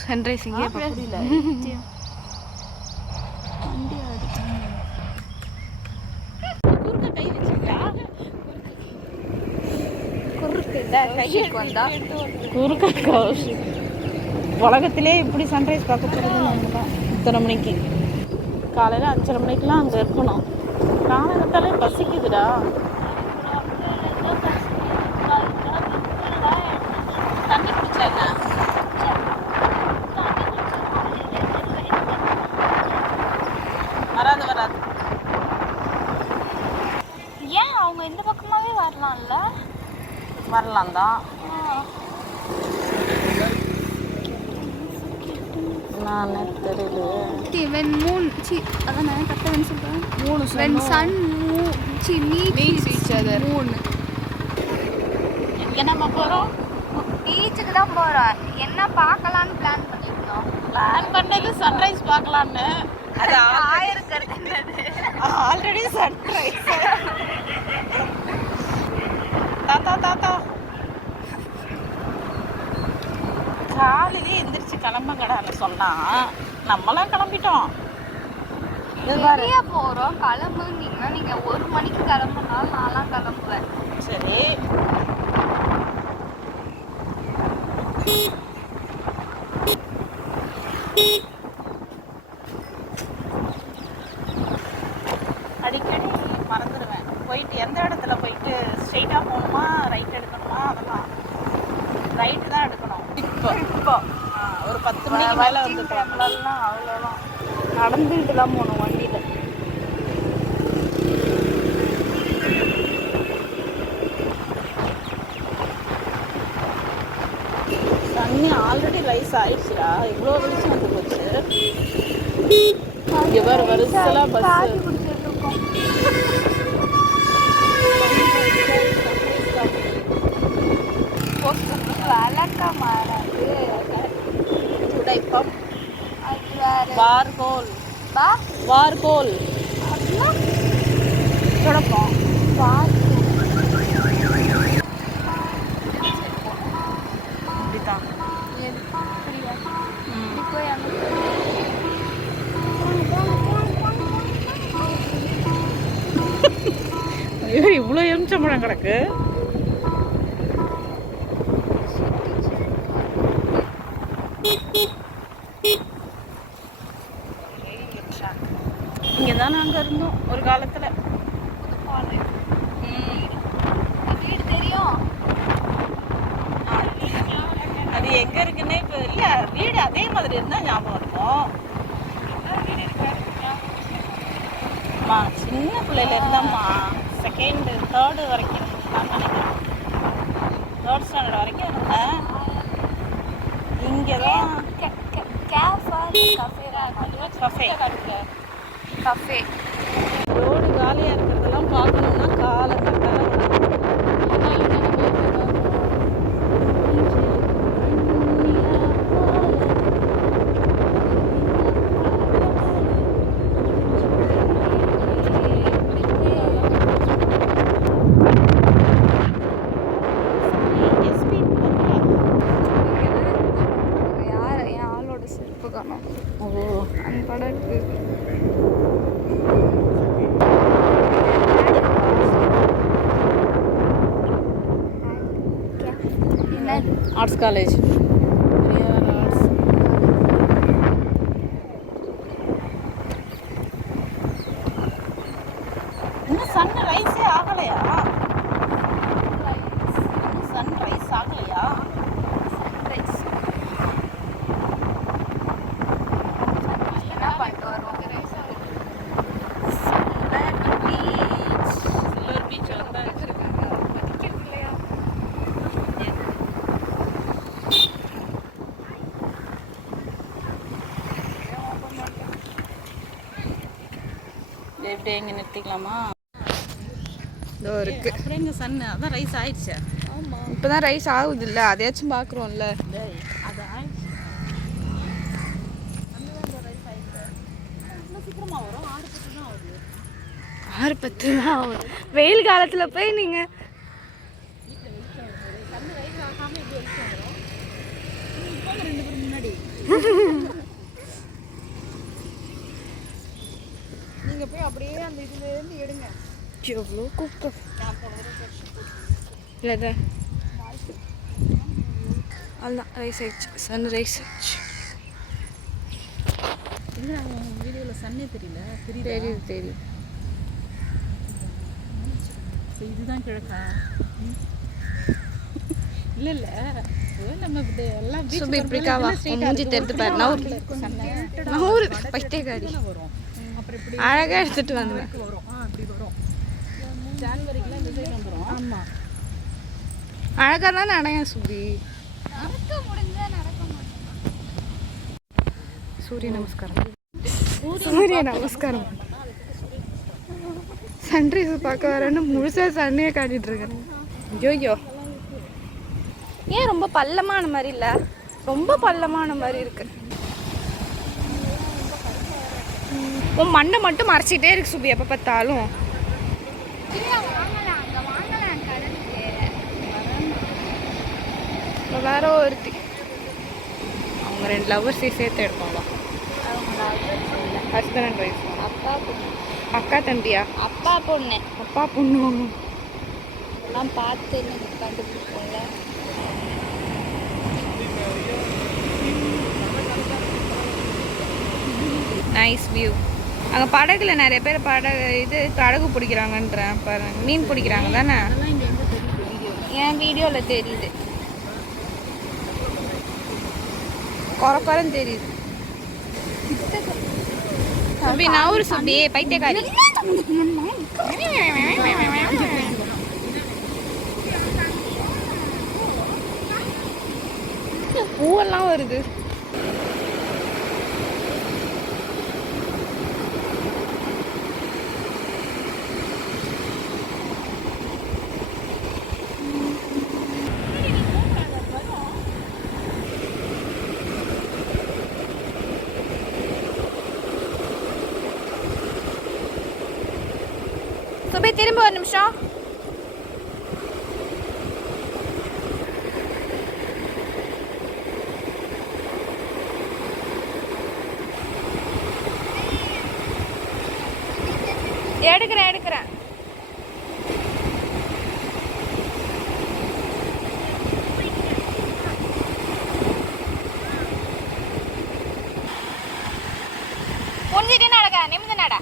Sunrise இங்கே புரியல. உலகத்திலே இப்படி சன்ரைஸ் பார்க்க போகிறது நம்ம தான். இத்தனை மணிக்கு காலையில் 5:30 மணிக்கெலாம் அங்கே இருக்கணும். காலையிலத்தாலே பசிக்குதுடா. தண்ணி குடிச்சாங்க வராது வராது. ஏன் அவங்க இந்த பக்கமாகவே வரலாம்ல? வரலாம் தான். நானே தெரியல. when moon அதான் நான் கரெக்டாக சொல்கிறேன். when sun meets each other. moon. எங்கே நம்ம போகிறோம்? பீச்சுக்கு தான் போகிறோம். என்ன பார்க்கலான்னு பிளான் பண்ணியிருந்தோம். பிளான் பண்ணது சன்ரைஸ் பார்க்கலான்னு. அது ஆல்ரெடி சன்ரைஸ். தாத்தா தாத்தா காலையிலே எந்திரிச்சு கிளம்புங்கடான்னு சொன்னா நம்மளாம் கிளம்பிட்டோம். வெளியே போகிறோம் கிளம்புனீங்கன்னா நீங்கள் 1 மணிக்கு கிளம்புனாலும் நான்லாம் கிளம்புவேன். சரி அடிக்கடி மறந்துடுவேன். போயிட்டு எந்த இடத்துல போயிட்டு ஸ்ட்ரெயிட்டாக போகணுமா ரைட் எடுக்கணுமா, அதெல்லாம் ரைட்டு தான் எடுக்கணும். இப்போ ஒரு 10 மணிக்கு மேலே வந்து நம்மளாலாம் அவ்வளோலாம் நடந்துக்கிட்டு தான் போகணும் வண்டியில். தண்ணி ஆல்ரெடி ரைஸ் ஆயிடுச்சுடா. இவ்வளோ வெளிச்சம் வந்து போச்சு. இங்கே வேறு வரிசலாக பஸ்ஸு. துடைப்பம் வார்கோல் வார்கோல் துடைப்பம் அப்படித்தான். இவ்வளோ எலுமிச்சம்பழம் கிடக்கு. இங்கே தான் நாங்கள் இருந்தோம் ஒரு காலத்தில். வீடு தெரியும். அது எங்கே இருக்குன்னே இப்போ இல்லை. வீடு அதே மாதிரி இருந்தால் ஞாபகம் இருக்கும். அம்மா சின்ன பிள்ளையில இருந்தாம்மா 2nd 3rd வரைக்கும் நான் நினைக்கிறேன். 3rd ஸ்டாண்டர்ட் வரைக்கும் இருந்தேன். இங்கே தான் கஃபே. ரோடு காலியாக இருக்கிறதெல்லாம் பார்க்கணுன்னா காலகட்டம். அந்த படம் இருக்கு. Arts college. இன்னும் சன்ரைஸே ஆகலையா? சன்ரைஸ் ஆகலையா? என்ன பண்ணிட்டு வருவோம்? பீச் வந்து எப்படி எங்கே நிறுத்திக்கலாமா? இதோ இருக்கு. அப்புறம் எங்கள் சன்னு அதான் ரைஸ் ஆயிடுச்சு. ஆமாம், இப்போ தான் ரைஸ் ஆகுது இல்லை? அதையாச்சும் பார்க்குறோம்ல. அது ஆயிடுச்சு. ரைஸ் ஆயிடுச்சு. இன்னும் சீக்கிரமாக வரும். 6:10 தான் ஆகுது. 6:10 தான் ஆகுது. வெயில் காலத்தில் போய் நீங்கள் சன்னு ரைஸ் ஆகாமல் இப்படி வெளிச்சு வந்துடும். 2 பேர் முன்னாடி அப்படியே அந்த இதுல இருந்து எடுங்க. எவ்வளோ கூப்பிட்டு இல்லை அதுதான் ரைஸ் ஆயிடுச்சு. சன் ரைஸ் ஆயிடுச்சு. வீடியோவில் சன்னே தெரியல. தெரியுது தெரியுது. இப்போ இதுதான் கிழக்கா? இல்லை இல்லை, நம்ம எல்லாம் சுபி இப்படிக்காவா மூஞ்சி தெரிந்து பாரு. நூறு பைத்தியக்காரி வரும். அப்புறம் இப்படி அழகாக எடுத்துட்டு வந்தேன். வரும். இப்படி வரும். ஜான்வரிக்கெலாம் இந்த சைடு வந்துடும். ஆமாம், அழகாக தான் நடங்க சுபி. நடக்க முடிஞ்சா நடக்க மாட்டேன். சூரிய நமஸ்காரம். சூரிய நமஸ்காரம். சன்ரைஸ் பார்க்க வரேன்னு முழுசாக சன்னையே காட்டிட்டு இருக்கேன். ஐயோ ஏன் ரொம்ப பள்ளமான மாதிரி இல்லை? ரொம்ப பள்ளமான மாதிரி இருக்கு. உன் மண்ணை மட்டும் மறைச்சிட்டே இருக்கு சுபி எப்போ பார்த்தாலும். வேற ஒருத்தி அவங்க 2 லவ்வர்ஸ் சேர்த்து எடுப்பாங்களா? Husband and wife. அப்பா பொண்ணு. அக்கா தம்பியா? அப்பா பொண்ணு. அப்பா பொண்ணு எல்லாம் பார்த்து கண்டுபிடிப்போம்ல. Nice view. அங்கே படகுல நிறைய பேர் படகு பிடிக்கிறாங்கன்றேன் பாருங்க. மீன் பிடிக்கிறாங்க தானே? என் வீடியோவில் தெரியுது. குறக்குறன்னு தெரியுது. சுபி நவுறு சுபி பைத்தியக்காரி. பூவெல்லாம் வருது. சுபி திரும்ப ஒரு நிமிஷம். எடுக்கிறேன். புரிஞ்சுட்டு நடக்க நிமிந்து நட.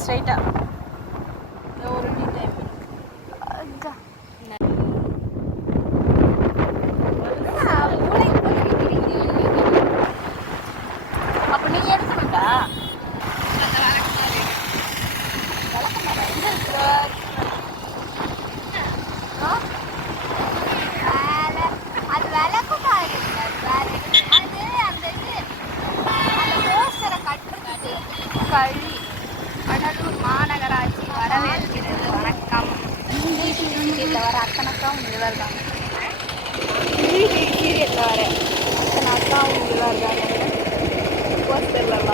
ஸ்ட்ரைட்டா ஒரு டீ டைம் அப்ப நீ எடுத்துட்டா அது விளக்கு பாரு. அது அந்த இது அந்த போஸ்டரை கட்டுறது கழி. கடலூர் மாநகராட்சி வரவேற்கிறது. வணக்கம். இதில் வர அத்தனை அக்காவும் இங்கே தான் இருக்காங்க. சீரியலில் வர அத்தனை அக்காவும் இங்கே தான் இருக்காங்க. போஸ்டர்லாம்